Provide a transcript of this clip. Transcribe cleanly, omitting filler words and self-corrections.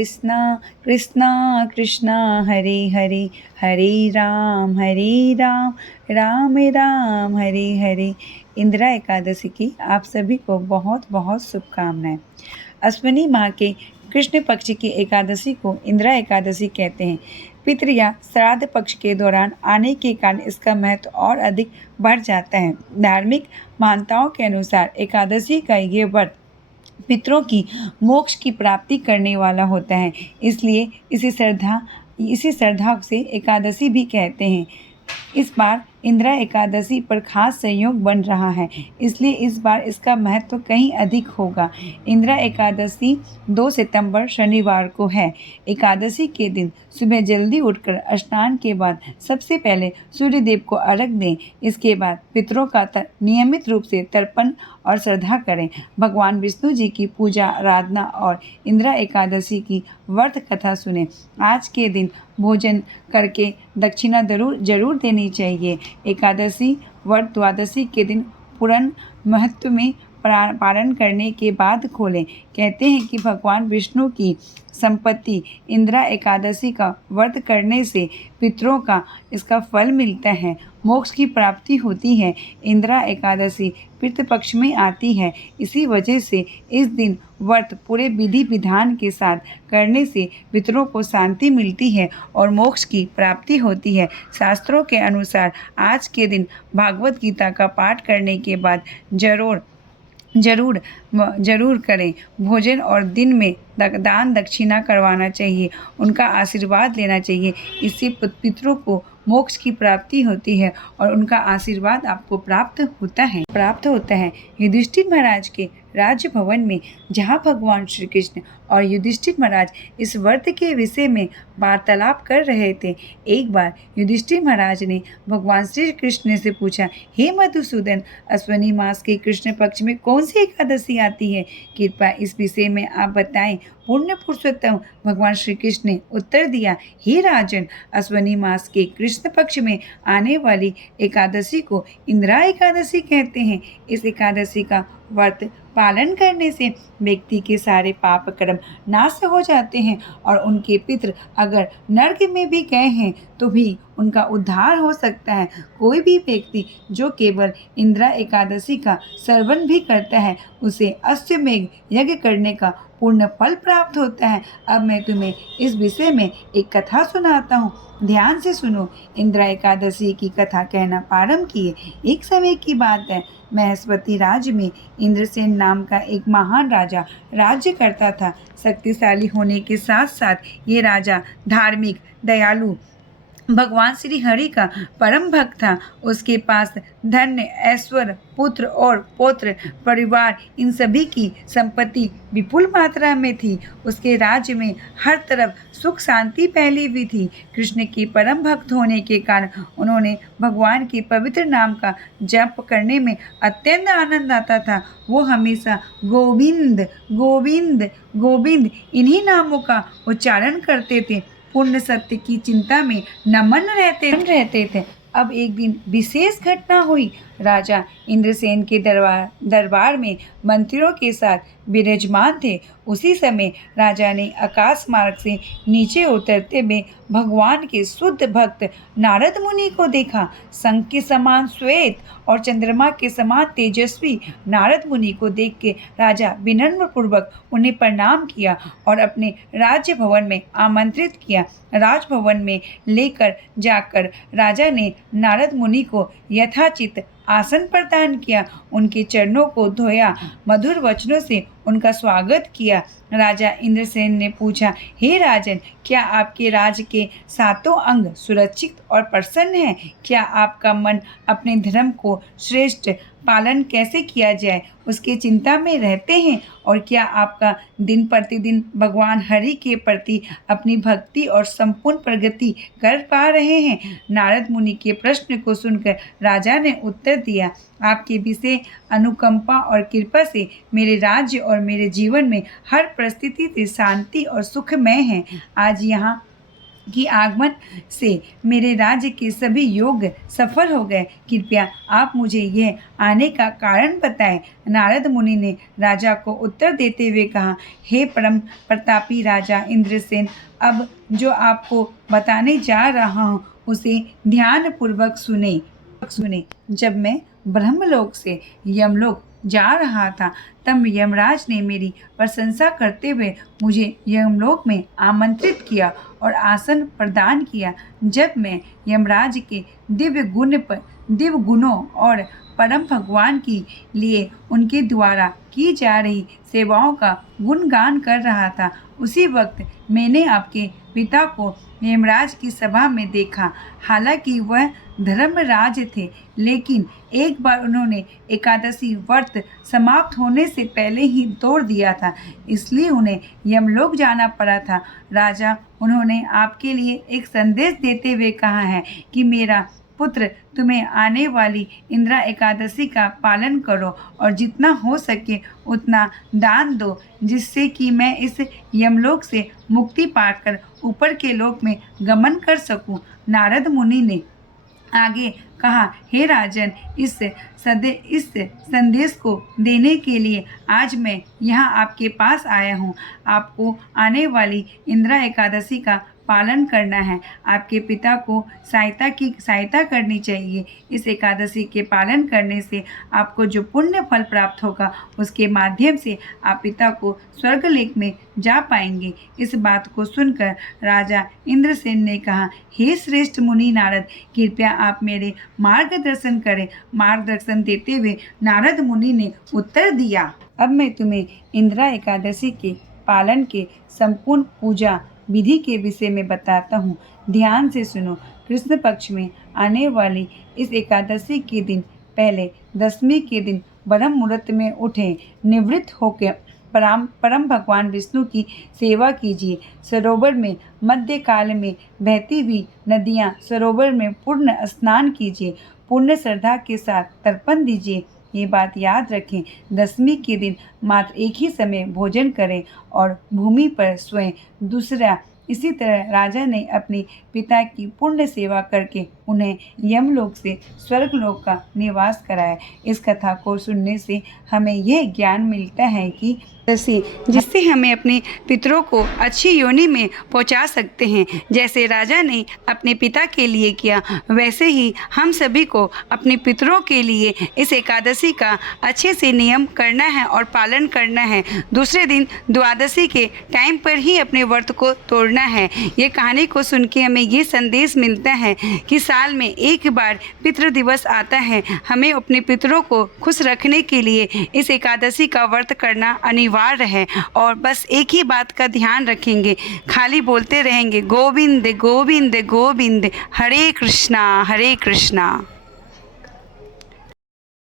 कृष्ण कृष्ण कृष्ण हरे हरे, हरे राम राम राम हरे हरे। इंदिरा एकादशी की आप सभी को बहुत बहुत शुभकामनाएं। अश्विनी माह के कृष्ण पक्ष की एकादशी को इंदिरा एकादशी कहते हैं। पितृ या श्राद्ध पक्ष के दौरान आने के कारण इसका महत्व और अधिक बढ़ जाता है। धार्मिक मान्यताओं के अनुसार एकादशी का ये व्रत पितरों की मोक्ष की प्राप्ति करने वाला होता है, इसलिए इसी श्रद्धा से एकादशी भी कहते हैं। इस बार इंदिरा एकादशी पर खास संयोग बन रहा है, इसलिए इस बार इसका महत्व कहीं अधिक होगा। इंदिरा एकादशी 2 सितंबर शनिवार को है। एकादशी के दिन सुबह जल्दी उठकर स्नान के बाद सबसे पहले सूर्य देव को अर्घ्य दें। इसके बाद पितरों का नियमित रूप से तर्पण और श्रद्धा करें। भगवान विष्णु जी की पूजा आराधना और इंदिरा एकादशी की व्रत कथा सुनें। आज के दिन भोजन करके दक्षिणा जरूर देनी चाहिए। एकादशी व्रत द्वादशी के दिन पूर्ण महत्व में पालन करने के बाद खोलें। कहते हैं कि भगवान विष्णु की संपत्ति इंदिरा एकादशी का व्रत करने से पितरों का इसका फल मिलता है, मोक्ष की प्राप्ति होती है। इंदिरा एकादशी पितृ पक्ष में आती है, इसी वजह से इस दिन व्रत पूरे विधि विधान के साथ करने से पितरों को शांति मिलती है और मोक्ष की प्राप्ति होती है। शास्त्रों के अनुसार आज के दिन भागवत गीता का पाठ करने के बाद जरूर करें। भोजन और दिन में दान दक्षिणा करवाना चाहिए, उनका आशीर्वाद लेना चाहिए। इससे पितरों को मोक्ष की प्राप्ति होती है और उनका आशीर्वाद आपको प्राप्त होता है। युधिष्ठिर महाराज के राज्य भवन में जहाँ भगवान श्री कृष्ण और युधिष्ठिर महाराज इस व्रत के विषय में वार्तालाप कर रहे थे। एक बार युधिष्ठिर महाराज ने भगवान श्री कृष्ण से पूछा, हे मधुसूदन, अश्विनी मास के कृष्ण पक्ष में कौन सी एकादशी आती है? कृपया इस विषय में आप बताएं। पूर्ण पुरुषोत्तम भगवान श्री कृष्ण ने उत्तर दिया, हे राजन, अश्विनी मास के कृष्ण पक्ष में आने वाली एकादशी को इंदिरा एकादशी कहते हैं। इस एकादशी का व्रत पालन करने से व्यक्ति के सारे पाप कर्म नाश हो जाते हैं और उनके पितृ अगर नरक में भी गए हैं तो भी उनका उद्धार हो सकता है। कोई भी व्यक्ति जो केवल इंदिरा एकादशी का श्रवण भी करता है उसे अश्वमेध यज्ञ करने का पूर्ण फल प्राप्त होता है। अब मैं तुम्हें इस विषय में एक कथा सुनाता हूँ, ध्यान से सुनो। इंदिरा एकादशी की कथा कहना प्रारंभ किए। एक समय की बात है, महेश्वती राज्य में इंद्रसेन नाम का एक महान राजा राज्य करता था। शक्तिशाली होने के साथ साथ ये राजा धार्मिक, दयालु, भगवान श्री हरि का परम भक्त था। उसके पास धन्य, ऐश्वर्य, पुत्र और पौत्र, परिवार, इन सभी की संपत्ति विपुल मात्रा में थी। उसके राज्य में हर तरफ सुख शांति फैली हुई थी। कृष्ण के परम भक्त होने के कारण उन्होंने भगवान के पवित्र नाम का जप करने में अत्यंत आनंद आता था। वो हमेशा गोविंद गोविंद गोविंद इन्हीं नामों का उच्चारण करते थे। पूर्ण सत्य की चिंता में नमन रहते थे। अब एक दिन विशेष घटना हुई। राजा इंद्रसेन के दरबार में मंत्रियों के साथ विराजमान थे। उसी समय राजा ने आकाश मार्ग से नीचे उतरते हुए भगवान के शुद्ध भक्त नारद मुनि को देखा। शंख के समान श्वेत और चंद्रमा के समान तेजस्वी नारद मुनि को देख के राजा विनम्र पूर्वक उन्हें प्रणाम किया और अपने राज्य भवन में आमंत्रित किया। राजभवन में लेकर जाकर राजा ने नारद मुनि को यथाचित आसन प्रदान किया, उनके चरणों को धोया, मधुर वचनों से उनका स्वागत किया। राजा इंद्रसेन ने पूछा, हे राजन, क्या आपके राज्य के सातों अंग सुरक्षित और प्रसन्न हैं? क्या आपका मन अपने धर्म को श्रेष्ठ पालन कैसे किया जाए उसकी चिंता में रहते हैं? और क्या आपका दिन प्रतिदिन भगवान हरि के प्रति अपनी भक्ति और संपूर्ण प्रगति कर पा रहे हैं? नारद मुनि के प्रश्न को सुनकर राजा ने उत्तर दिया, आपके विषय अनुकंपा और कृपा से मेरे राज्य और मेरे जीवन में हर परिस्थिति से शांति और सुखमय है। आज यहाँ कि आगमन से मेरे राज्य के सभी योग सफल हो गए। कृपया आप मुझे यह आने का कारण बताएं। नारद मुनि ने राजा को उत्तर देते हुए कहा, हे परम प्रतापी राजा इंद्रसेन, अब जो आपको बताने जा रहा हूँ उसे ध्यानपूर्वक सुने। जब मैं ब्रह्मलोक से यमलोक जा रहा था तब यमराज ने मेरी प्रशंसा करते हुए मुझे यमलोक में आमंत्रित किया और आसन प्रदान किया। जब मैं यमराज के दिव्य गुणों और परम भगवान के लिए उनके द्वारा की जा रही सेवाओं का गुणगान कर रहा था, उसी वक्त मैंने आपके पिता को यमराज की सभा में देखा। हालांकि वह धर्मराज थे, लेकिन एक बार उन्होंने एकादशी व्रत समाप्त होने से पहले ही तोड़ दिया था, इसलिए उन्हें यमलोक जाना पड़ा था। राजा, उन्होंने आपके लिए एक संदेश देते हुए कहा है कि मेरा पुत्र तुम्हें आने वाली इंदिरा एकादशी का पालन करो और जितना हो सके उतना दान दो, जिससे कि मैं इस यमलोक से मुक्ति पाकर ऊपर के लोक में गमन कर सकूं। नारद मुनि ने आगे कहा, हे राजन, इस संदेश को देने के लिए आज मैं यहाँ आपके पास आया हूँ। आपको आने वाली इंदिरा एकादशी का पालन करना है। आपके पिता को सहायता करनी चाहिए। इस एकादशी के पालन करने से आपको जो पुण्य फल प्राप्त होगा उसके माध्यम से आप पिता को स्वर्गलोक में जा पाएंगे। इस बात को सुनकर राजा इंद्रसेन ने कहा, हे श्रेष्ठ मुनि नारद, कृपया आप मेरे मार्गदर्शन करें। मार्गदर्शन देते हुए नारद मुनि ने उत्तर दिया, अब मैं तुम्हें इंदिरा एकादशी के पालन के संपूर्ण पूजा विधि के विषय में बताता हूँ। ध्यान से सुनो। कृष्ण पक्ष में आने वाली इस एकादशी के दिन पहले दशमी के दिन ब्रह्म मुहूर्त में उठें, निवृत्त होकर परम भगवान विष्णु की सेवा कीजिए। सरोवर में मध्य काल में बहती हुई नदियाँ सरोवर में पूर्ण स्नान कीजिए। पूर्ण श्रद्धा के साथ तर्पण दीजिए। ये बात याद रखें, दशमी के दिन मात्र एक ही समय भोजन करें और भूमि पर सोएं। दूसरा, इसी तरह राजा ने अपने पिता की पुण्य सेवा करके उन्हें यमलोक से स्वर्गलोक का निवास कराया। इस कथा को सुनने से हमें यह ज्ञान मिलता है कि जिससे हमें अपने पितरों को अच्छी योनि में पहुंचा सकते हैं। जैसे राजा ने अपने पिता के लिए किया, वैसे ही हम सभी को अपने पितरों के लिए इस एकादशी का अच्छे से नियम करना है और पालन करना है। दूसरे दिन द्वादशी के टाइम पर ही अपने व्रत को तोड़ना है। ये कहानी को सुन के हमें ये संदेश मिलता है कि साल में एक बार पितृ दिवस आता है। हमें अपने पितरों को खुश रखने के लिए इस एकादशी का व्रत करना अनिवार्य है और बस एक ही बात का ध्यान रखेंगे, खाली बोलते रहेंगे गोविंद गोविंद गोविंद, हरे कृष्णा हरे कृष्णा।